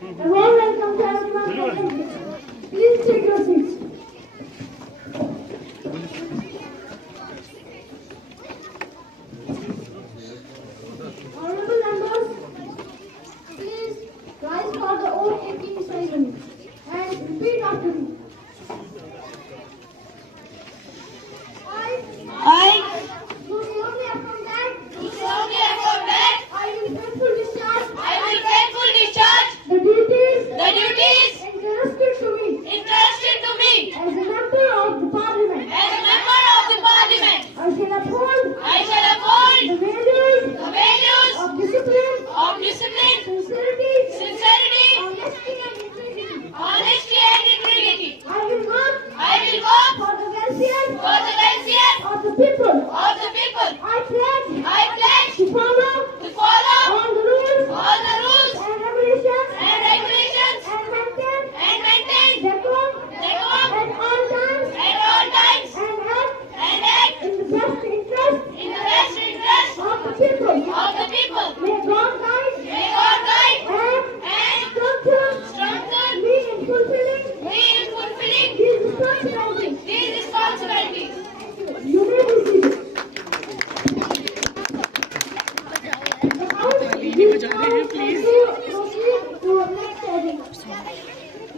A warm welcome to everyone present. Please take your seats. Honorable members, please rise for the oath taking ceremony and repeat after me. I do solemnly affirm that I will faithfully discharge the duties entrusted to me as a member of the parliament. I shall uphold the values of discipline, sincerity, honesty and integrity. I will work for the welfare of the people. I pledge to follow all the rules and regulations and maintain decorum at all times and act in the best interest of the people. May God guide and strengthen me in fulfilling these responsibilities. You may be seated. The House will now proceed to our next agenda.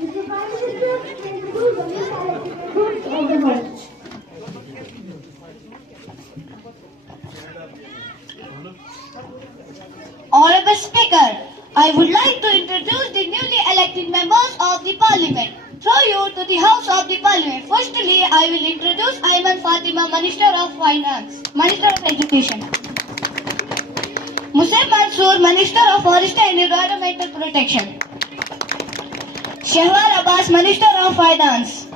Mr. Prime Minister will introduce the new elected members of the House. Honorable Speaker, I would like to introduce the newly elected members of the Parliament. Through you to the House of the Parliament. Firstly, I will introduce Ayman Fatima, Minister of Finance, Minister of Education. Musab Mansoor, Minister of Forestry and Environmental Protection. Shahwar Abbas, Minister of Finance.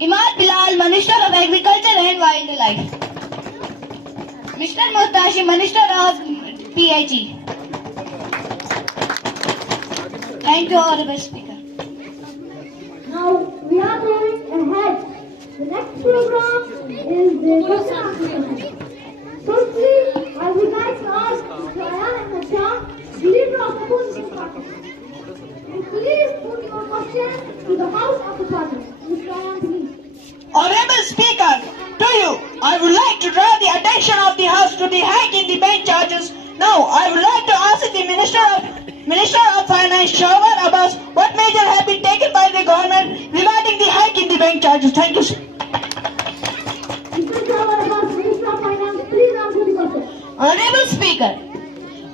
Imad Bilal, Minister of Agriculture and Wildlife. Mr. Muhtashim, Minister of PHE. Thank you, Honorable Speaker. Now we are going ahead. The next program is the question and answer. Firstly, I would like to ask Mr. Ayan Ahmed Shah, the leader of the opposition party, to please put your question to the House of the Parliament. Mr. Ayan, please. Honorable Speaker, to you, I would like to draw the attention of the House to the hike in the bank charges. Now, I would like to ask the Minister of Finance, Shahwar Abbas, what measures have been taken by the government regarding the hike in the bank charges? Thank you, sir. Mr. Shahwar Abbas, Minister of Finance, please answer the question. Honorable Speaker,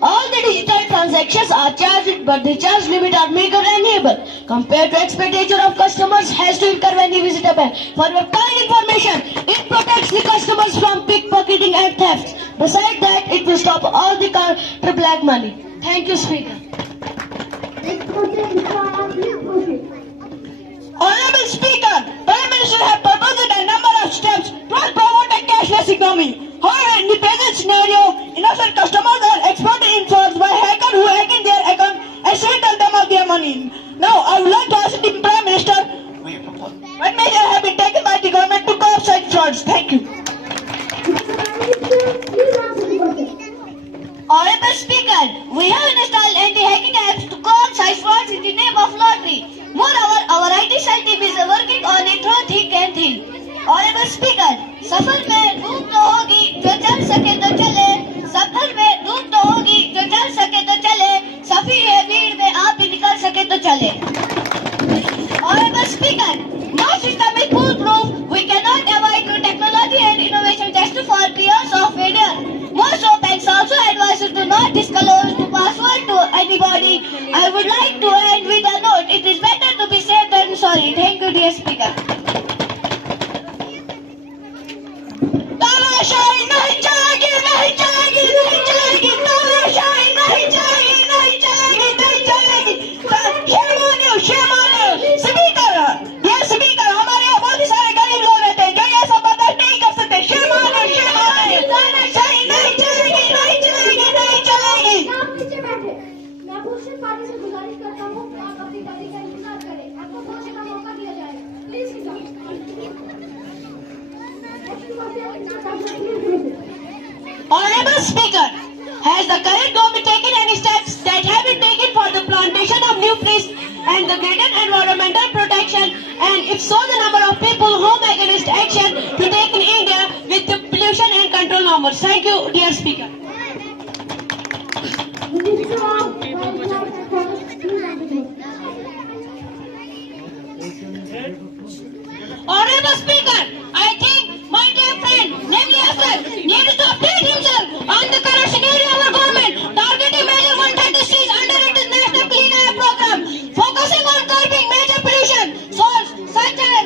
all the digital transactions are charged, but the charge limit are meager and able. Compared to expenditure of customers has to incur when they visit a bank. For your kind information, it protects the customers from pickpocketing and thefts. Besides that, it will stop all the counter black money. Thank you, Speaker. Next question, Mr. Ayan, please proceed. Honorable Speaker, Prime Minister has proposed a number of steps to promote a cashless economy. However, in the present scenario, innocent customers are exported in frauds by hackers who hack in their account and swindle them of their money. Now, I would like to ask the Prime Minister, what measures have been taken by the government to curb such frauds? Thank you. Mr. Prime Minister, please answer the question. Honorable Speaker, we have installed anti-hacking apps to curb such frauds in the name of lottery. Moreover, our IT cell team is working on it through thick and thin. Honorable Speaker, सफर में धूप तो होगी जो चल सके तो चले, सफर में धूप तो होगी जो चल सके तो चले, सफी है भीड़ में आप भी निकल सके तो चले. Honorable Speaker, no system is foolproof. We cannot avoid new technology and innovation just for fears of failure. Most of banks also advise you to not disclose the password to anybody. I would like to end with a note. It is better to be safe than sorry. Thank you, dear Speaker. तानाशाही नहीं चलेगी, नहीं चलेगी, नहीं चलेगी, तानाशाही नहीं चलेगी, नहीं चलेगी, नहीं चलेगी. Shame on you, स्पीकर, ये स्पीकर हमारे यहाँ बहुत सारे गरीब लोग रहते हैं जो ये सब बर्दाश्त नहीं कर सकते. Shame on you, तानाशाही नहीं चलेगी, नहीं चलेगी, नहीं चलेगी. आप नीचे बैठे. मैं अपोजिशन पार्टी से गुजारिश करता हूँ कि आप अपनी बारी का इंतजार करें. आपको बोलने का मौका दिया जाएगा. Please sit down. Honorable Speaker, has the current government taken any steps that have been taken for the the greater environmental protection, and if so, the number of people who make against action to take in India with the pollution and control numbers. Thank you, dear Speaker. Minister of Wildlife and Forest, please answer. Honorable Speaker, I think my dear friend, namely Asad, needs to update himself on the current scenario of our government, targeting major 136 under its National Clean Air Program, focusing on curbing major pollution sources such as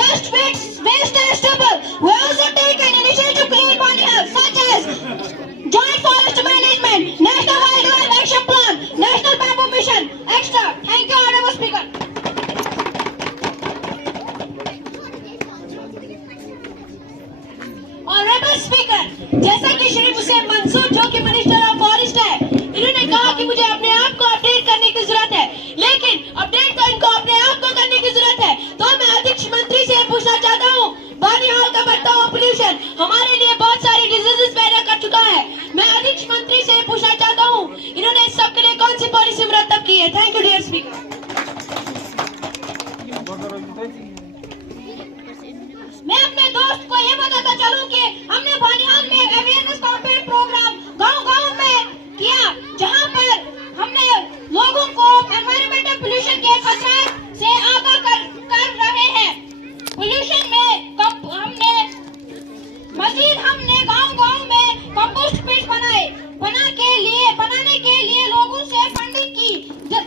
dust, waste and stubble. We also take an initiative to clean body health such as Joint Forest Management, National Wildlife Action Plan, National Bamboo Mission, extra. Thank you, Honorable Speaker. Honourable speaker, जैसा कि श्री हुसैन मंसूर जो कि minister of forest है, इन्होंने कहा कि मुझे अपने आप को अपडेट करने की जरूरत है, लेकिन अपडेट तो इनको अपने आप को करने की जरूरत है। तो मैं अध्यक्ष मंत्री से पूछना चाहता हूँ, बानिहाल का बढ़ता हुआ पोल्यूशन हमारे लिए बहुत सारी डिजीजेस पैदा कर चुका है। मैं अध्यक्ष मंत्री से पूछना चाहता हूँ, इन्होंने इस सब के लिए कौन सी पॉलिसी मुरतब की है? Thank you dear speaker. मैं अपने दोस्त को ये बताता चलूं कि हमने बानिहाल में एक अवेयरनेस कैंपेन प्रोग्राम गांव-गांव में किया, जहां पर हमने लोगों को एनवायरमेंटल पोल्यूशन के खतरे से आगाह कर रहे हैं। पोल्यूशन में हमने गांव-गांव में कंपोस्ट पिट बनाने के लिए लोगों से फंडिंग की,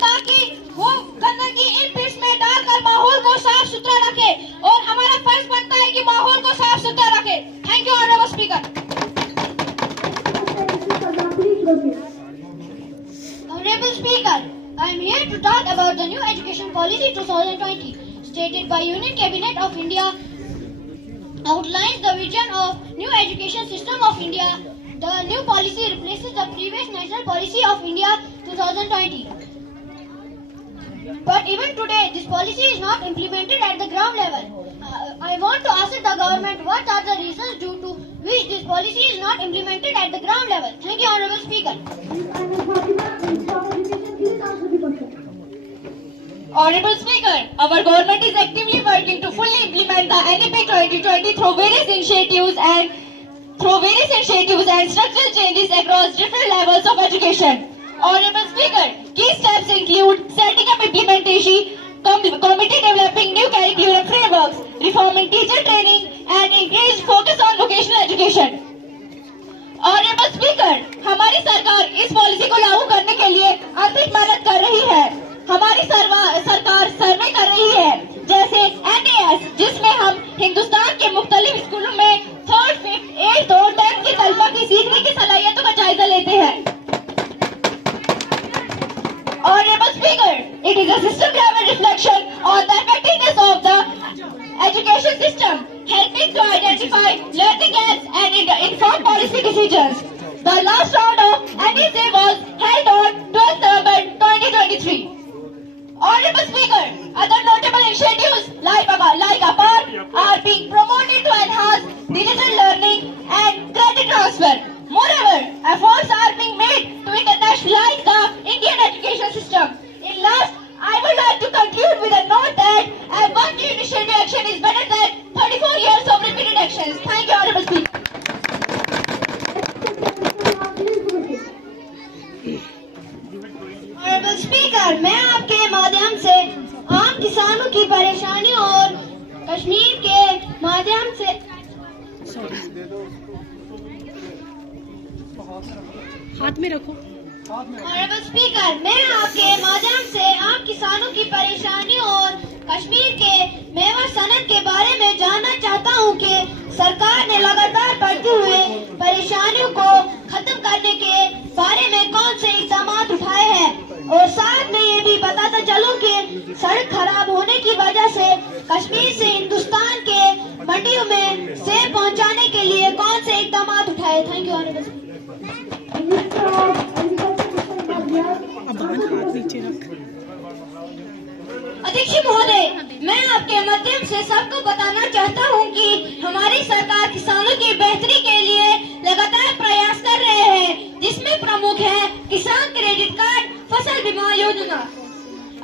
ताकि वो गंदगी इन पिट्स में डालकर माहौल को साफ सुथरा रखे, और हमारा फर्ज बनता है कि माहौल को साफ सुथरा रखे। Thank you honourable speaker. Honorable Speaker, I am here to talk about the new education policy 2020 stated by Union Cabinet of India outlines the vision of new education system of India. The new policy replaces the previous national policy of India 2020. But even today, this policy is not implemented at the ground level. I want to ask the government what are the reasons due to which this policy is not implemented at the ground level. Thank you, Honorable Speaker. Honorable Speaker, our government is actively working to fully implement the NEP 2020 through various initiatives and structural changes across different levels of education. Honorable Speaker, key steps include setting up implementation committee, developing new curriculum frameworks, reforming teacher training, and increased focus on vocational education. Honorable Speaker, हमारी सरकार इस policy को लागू करने के लिए अत्यधिक मेहनत कर रही है। हमारी सरकार सर्वे कर रही है, जैसे NAS, जिसमें हम हिंदुस्तान के मुख्तलिफ स्कूलों में 3rd, 5th, 8th और 10th के तलबा की सीखने की सलाहियतों का जायजा लेते हैं। Honorable Speaker, it is a system-level reflection on the effectiveness of the education system, helping to identify learning gaps and inform policy decisions. The last round of NEC was held on 12th November 2023. Honorable Speaker, other notable initiatives like APAR are being promoted to enhance digital learning and credit transfer. Moreover, efforts are being made to internationalize the Indian education system. In last, I would like to conclude with a note that one new initiative action is better than 34 years of repeated actions. Thank you, Honorable Speaker. Honorable Speaker, मैं आपके माध्यम से आम किसानों की परेशानियों और कश्मीर के माध्यम से हाथ में रखो। Honorable Speaker, मैं आपके माध्यम से आम किसानों की परेशानियों और कश्मीर के मेवा सनत के बारे में जानना चाहता हूं कि सरकार ने लगातार बढ़ती हुई परेशानियों को खत्म करने के बारे में कौन से इक़दाम उठाए हैं, और साथ में ये भी बताता चलूं कि सड़क खराब होने की वजह से कश्मीर से हिंदुस्तान के मंडियों में सेब पहुंचाने के लिए कौन से इक़दाम उठाए। Thank you honourable speaker. अध्यक्ष महोदय, मैं आपके माध्यम से सबको बताना चाहता हूं कि हमारी सरकार किसानों की बेहतरी के लिए लगातार प्रयास कर रहे हैं, जिसमें प्रमुख है किसान क्रेडिट कार्ड, फसल बीमा योजना।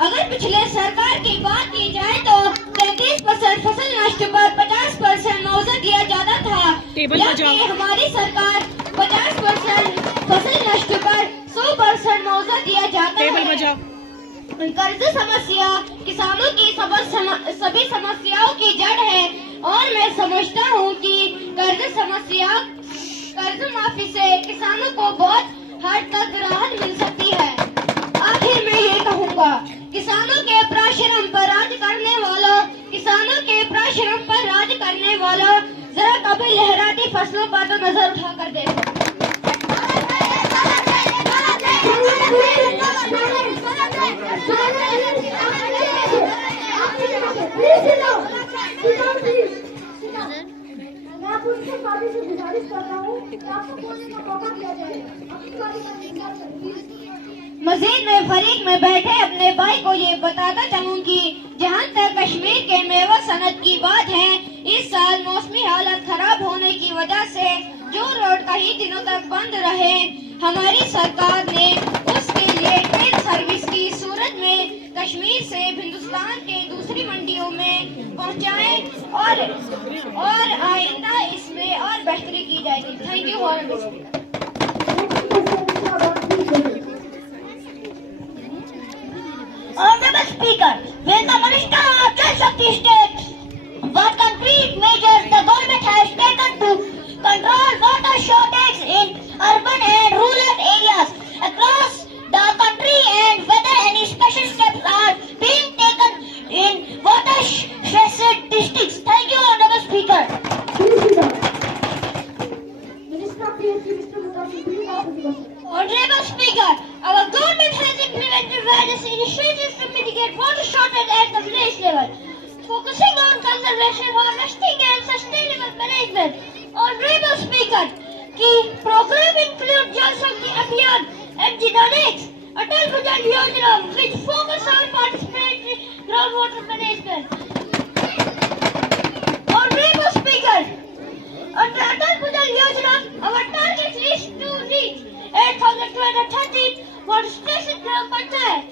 अगर पिछले सरकार की बात की जाए तो 33% फसल नष्ट पर 50% मुआवजा दिया जाता था, टेबल बजाओ। जबकि हमारी सरकार 50% फसल नष्ट पर 100% मुआवजा दिया जाता टेबल है। बजाओ। कर्ज समस्या किसानों की सभी समस्याओं की जड़ है और मैं समझता हूँ कि कर्ज माफी से किसानों को बहुत हद तक राहत मिल सकती है। आखिर मैं ये कहूँगा, किसानों के पराश्रम पर राज करने वालों, जरा कभी लहराती फसलों पर तो नजर उठा कर देखो। मैं आपसे काफी से गुजारिश कर रहा हूँ कि आपको बोलने का मौका दिया जाए। अपनी बारी का इंतजार करें। मजीद में फरीक में बैठे अपने भाई को ये बताता चाहूंगी, जहाँ तक कश्मीर के मेवा सनत की बात है, इस साल मौसमी हालत खराब होने की वजह से जो रोड कई दिनों तक बंद रहे, हमारी सरकार ने उसके लिए ट्रेन सर्विस की सूरत में कश्मीर से हिंदुस्तान के दूसरी मंडियों में पहुंचाए और आइंदा इसमें और बेहतरी की जाएगी। Thank you. Honorable Speaker, will the Minister of Jal Shakti states what concrete measures the government has taken to control water shortage in urban and rural areas across the country, and whether any special steps are being taken in water-stressed districts? Thank you, Honorable Speaker. Honorable Speaker, our government has implemented various initiatives to mitigate water shortage at the village level, focusing on conservation, harvesting and sustainable management. Honorable Speaker, key program include Jal Shakti Abhiyan, MG-Next, Atal Bhujal Yojana, which focus on participatory groundwater management. Honorable Speaker, under Atal Bhujal Yojana, our target is to reach 8,230 water station Gram Panchayat.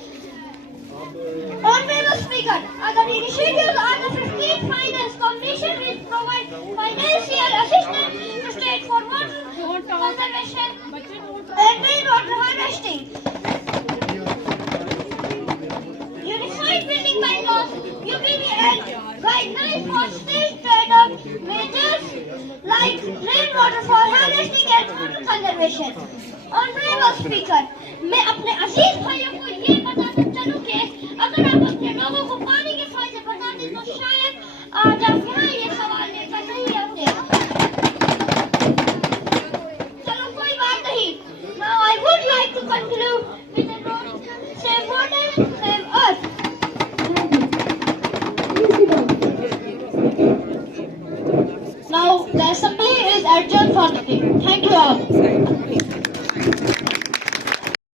Honorable Speaker, other initiatives are the 15th Finance Commission, which provide financial assistance to state for water conservation and rainwater harvesting. Unified building bylaws, UPBL, guidelines for state trade measures like rainwater for harvesting and water conservation. Honorable Speaker, मैं अपने अजीज भाइयों को ये बताता चलूं कि अगर आप अपने लोगों को पानी के फायदे बता दें तो शायद आज आप यहाँ ये सवाल लेकर नहीं आते। चलो कोई बात नहीं। Now I would like to conclude with the note, save water, save earth. Now the assembly is adjourned for the day. Thank you all.